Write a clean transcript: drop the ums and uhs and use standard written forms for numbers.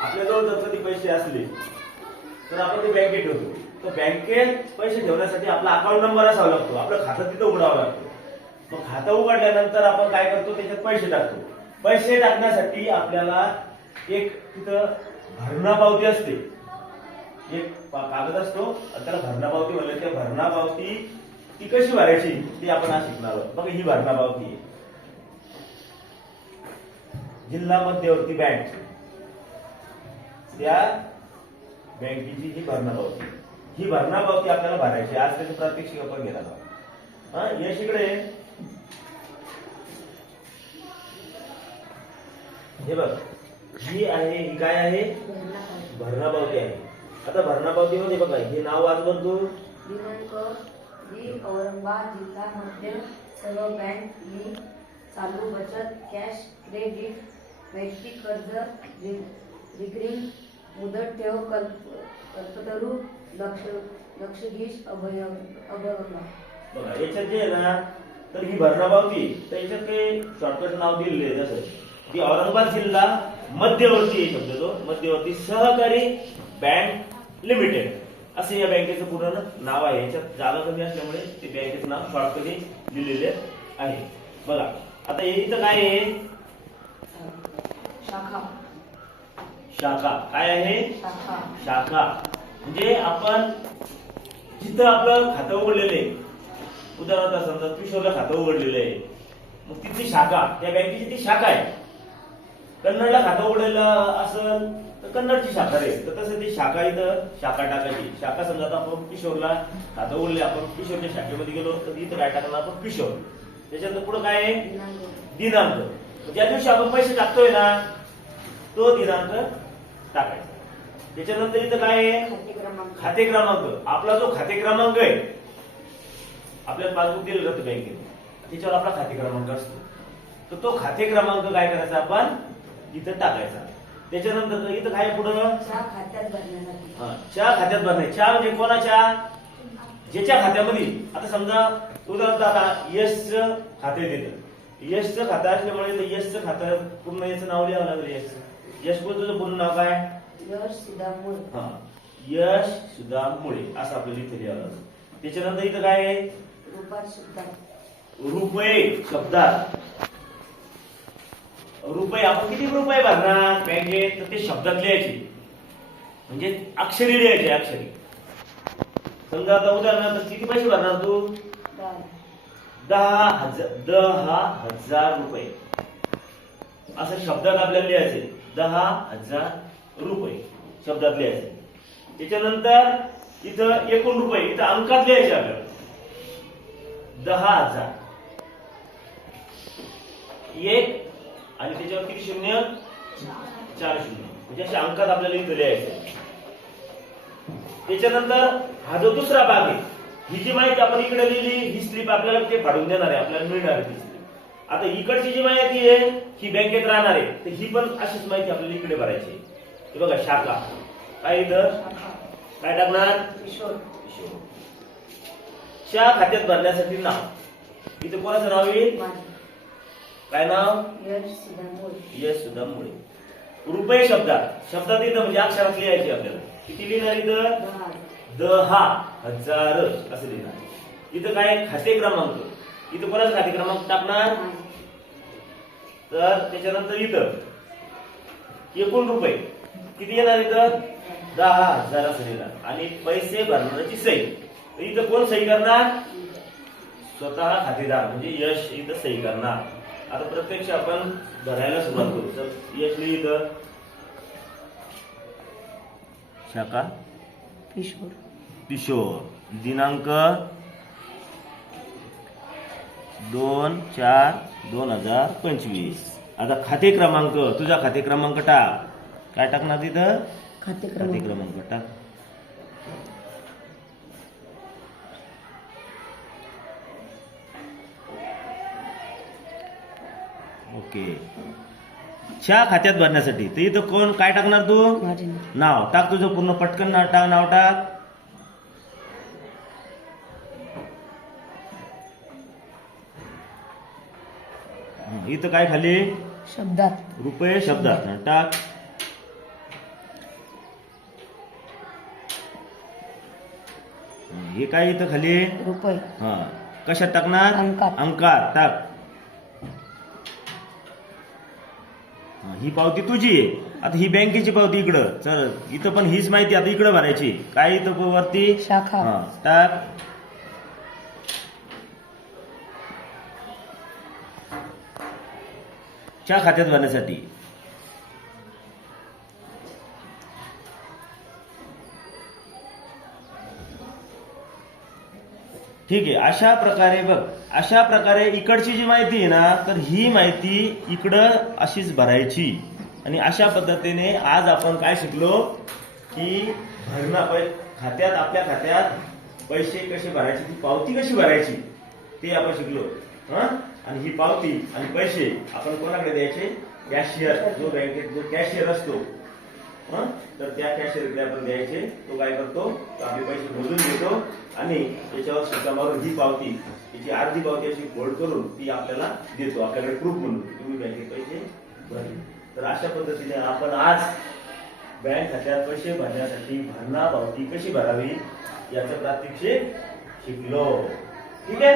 आपल्याजवळ जर कधी पैसे असले तर आपण ते बँकेत ठेवतो. तर बँकेत पैसे ठेवण्यासाठी आपला अकाउंट नंबर असावा लागतो, आपलं खातं तिथं उघडावं लागतं. मग खातं उघडल्यानंतर आपण काय करतो, त्याच्यात पैसे टाकतो. पैसे टाकण्यासाठी आपल्याला एक तिथं भरणा पावती असते, एक कागद असतो आणि त्याला भरणा पावती म्हणलं. त्या भरणा पावती ती कशी भरायची ती आपण आज शिकणार आहोत. बघा ही भरणा पावती आहे. जिल्हा मध्यवर्ती बँक, त्या बँकेची ही भरणा पावती. ही भरणा पावती आपल्याला भरायची. आज त्याची प्रात्यक्षिक आपण घेणार आहोत. यश इकडे हे बघ, ही आहे, ही काय आहे, भरणा पावती आहे. आता भरणा पावती मध्ये बघा हे नाव वाचवर तू. दिनांक ही औरंगाबाद जिल्हा मध्य सर्व बँक ही चालू बचत कॅश क्रेडिट वैयक्तिक कर्ज रिकरिंग मुदत ठेव कल्पतरू लक्षगीश अभयंगा. बघा याच्यात जे आहे ना, तर ही भरणा पावती, तर याच्यात काही शॉर्टकट नाव दिलेले जसं की औरंगाबाद जिल्हा मध्यवर्ती शब्द, तो मध्यवर्ती सहकारी बँक लिमिटेड असे या बँकेचं पूर्ण नाव आहे. याच्यात जागा कमी असल्यामुळे ते बँकेचं नाव शॉर्टकट लिहिलेले आहे. बघा आता इथं काय आहे, शाखा. शाखा काय आहे, शाखा. शाखा म्हणजे आपण जिथं आपलं खातं उघडलेलं आहे, उदाहरणार्थ समजा किशोरला खातं उघडलेलं आहे, मग तिथली शाखा, त्या बँकेची ती शाखा आहे. कन्नडला खातं उघडलेलं असेल तर कन्नडची शाखा आहे. तर तसं ती शाखा इथं शाखा टाकायची. शाखा समजा आता आपण किशोरला खातं उघडले, आपण किशोरच्या शाखेमध्ये गेलो तर इथं काय टाकणार आपण, किशोर. त्याच्यानंतर पुढे काय आहे, दिनांक. ज्या दिवशी आपण पैसे टाकतोय ना तो दिनांक टाकायचा. त्याच्यानंतर इथं काय आहे, खाते क्रमांक. आपला जो खाते क्रमांक आहे, आपल्याला पासबुक दिलं जातं बँकेत, त्याच्यावर आपला खाते क्रमांक असतो. तर तो खाते क्रमांक काय करायचा, आपण इथं टाकायचा. त्याच्यानंतर इथं काय पुढं, च्या खात्यात भरण्यासाठी. च्या खात्यात भरणे. च्या म्हणजे कोणाच्या, ज्याच्या खात्यामध्ये. आता समजा उदाहरणार्थ आता यशचं खाते देतं, यशचं खातं असल्यामुळे यशचं खातं पूर्ण याचं नाव लिहावं लागलं. यश तुझं पूर्ण नाव काय, यश सुदामुळे. यश सुदामुळे असं आपल्याला इथे लिहावं लागलं. त्याच्यानंतर इथं काय आहे, रुपात शब्दात. रुपये शब्दात. रुपये आपण किती रुपये भरणार बँकेत, तर ते शब्दात लिहायचे, म्हणजे अक्षरी लिहायचे, अक्षरी. समजा आता उदाहरणार्थ किती पैसे भरणार तू, 10,000 रुपये असं शब्दात आपल्याला लिहायचे. 10,000 रुपये शब्दात लिहायचे. त्याच्यानंतर इथं एकूण रुपये इथं अंकात लिहायचे आपल्याला. 10,000 एक आणि त्याच्यावर किती शून्य, 4 शून्य, म्हणजे अशा अंकात आपल्याला इथं लिहायचं. त्याच्यानंतर हा जो दुसरा भाग आहे, ही जी माहिती आपण इकडे लिहिली, ही स्लिप आपल्याला ते फाडून देणार आहे, आपल्याला मिळणार आहे ती स्लिप. आता इकडची जी माहिती आहे ही बँकेत राहणार आहे, तर ही पण अशीच माहिती आपल्याला इकडे भरायची आहे. हे बघा शाखा काय, इथं काय टाकणार, किशोर. च्या खात्यात भरण्यासाठी नाव, इथं कोणाचं नाव येईल, काय नाव, यश सुदामुळे. यश सुदामुळे. रुपये शब्दात, शब्दात इथं म्हणजे अक्षरात लिहायचे आपल्याला. किती लिहिणार इथं, 10,000 असं लिहिणार. इथं काय, खाते क्रमांक, इथं कोणाचा खाते क्रमांक टाकणार, तर त्याच्यानंतर इथं एकूण रुपये किती येणार, इथं 10,000 असं लिहिणार. आणि पैसे भरणाऱ्याची सही, तर इथं कोण सही करणार, स्वतः खातेदार म्हणजे यश इथं सही करणार. आता प्रत्यक्ष आपण भरायला सुरुवात करू. तर यश लिहित शाखा किशोर. किशोर, दिनांक 2/4/2025. आता खाते क्रमांक, तुझा खाते क्रमांक टाक. काय टाकणार तिथं, खाते खाते क्रमांक टाक. ओके. च्या खात्यात भरण्यासाठी तर इथं कोण काय टाकणार, तू नाव टाक, तुझं पूर्ण पटकन नाव टाक. इथं काय खाली, शब्दात. रुपये शब्दात टाक. हे काय इथं खाली रुपये हा कशात टाकणार अंकात. अंकात टाक. हा, ही पावती तुझी आहे. आता ही बँकेची पावती इकडं चल इथं पण हीच माहिती आता इकडं भरायची. काय इथं वरती शाखा हा टाक. च्या खात्यात भरण्यासाठी. ठीक आहे. अशा प्रकारे बघ अशा प्रकारे इकडची जी माहिती आहे ना तर ही माहिती इकडं अशीच भरायची. आणि अशा पद्धतीने आज आपण काय शिकलो की खात्यात आपल्या खात्यात पैसे कसे भरायचे ती पावती कशी भरायची ते आपण शिकलो. हा आणि ही पावती आणि पैसे आपण कोणाकडे द्यायचे कॅशियर जो बँकेत जो कॅशियर असतो तर त्या कॅशियरकडे आपण द्यायचे. तो काय करतो तो आपले पैसे मोजून घेतो आणि त्याच्यावर शिक्का मारून ही पावती त्याची अर्धी पावती अशी फोल्ड करून ती आपल्याला देतो आपल्याकडे प्रूफ म्हणून तुम्ही बँकेत पैसे भरले. तर अशा पद्धतीने आपण आज बँक खात्यात पैसे भरण्यासाठी भरणा पावती कशी भरावी याचं प्रात्यक्षिक शिकलो. ठीक आहे.